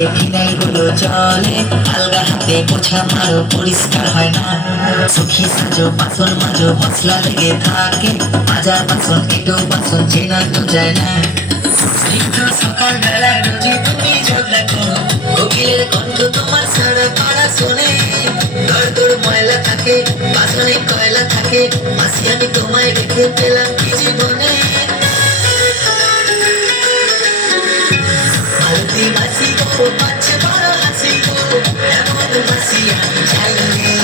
ফিনাইলগুলো জলে আলগা হাতে পোছা মারো পরিষ্কার হয় না। সুখী সাজো বাসন মাজো মশলা লেগে থাকে, বাজার বাসন এটো বাসন চেনা তো যায় না। স্নিগ্ধ সকাল বেলায় রোজি তুমি ঝগড়া করো, কোকিলের কণ্ঠ তোমার সারা পাড়া শোনে। দর দর ময়লা থাকে বাসনে কয়লা থাকে, মাসি আমি তোমায় রেখে পেলাম কি জীবনে। মালতী মাসি গো পাচ্ছে বড় হাসি গো, এমন মাসি আমি চাইনি,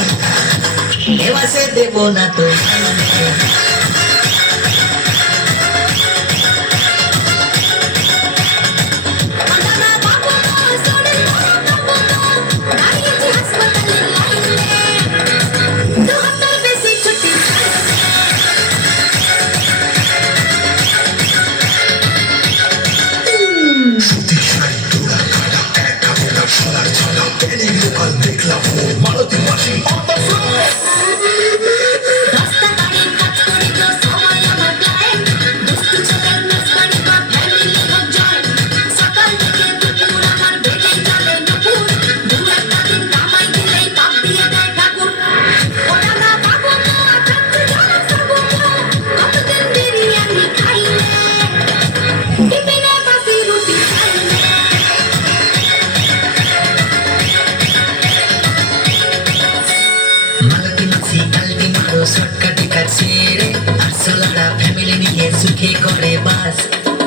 দেবাসে দেব না তো মালতী মাসি শর্টকাটে কাজ সেরে আরশোলারা ফ্যামিলি নিয়ে সুখে করে বাস।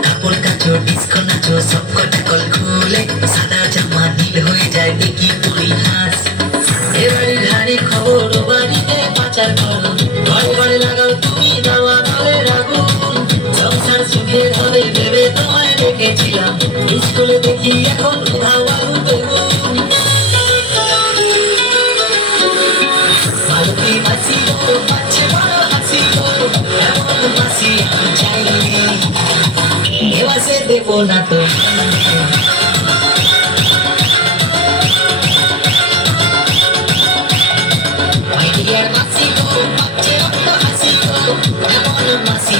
কাপড় কাচো ডিস্কো নাচো সব কটা কল খুলে, সাদা জামা নীল হয়ে যায় দেখি পরিহাস। এবাড়ির হাড়ি খবর বাড়িতে পাচার করো, ঘরে ঘরে লাগাও তুমি দাওয়া ঘরের আগুন। সংসার সুখের হবে ভেবে তোমায় রেখেছিলাম, স্কুলে দেখি এখন কোথাও আগুন বেগুন। মালতী মাসি গো পাচ্ছে বড় হাসি গো, এমন মাসি আমি চাইনি, দেবাসে দেব না তো মাই ডিয়ার মাসি গো পাচ্ছে বড় হাসি গো, এমন মাসি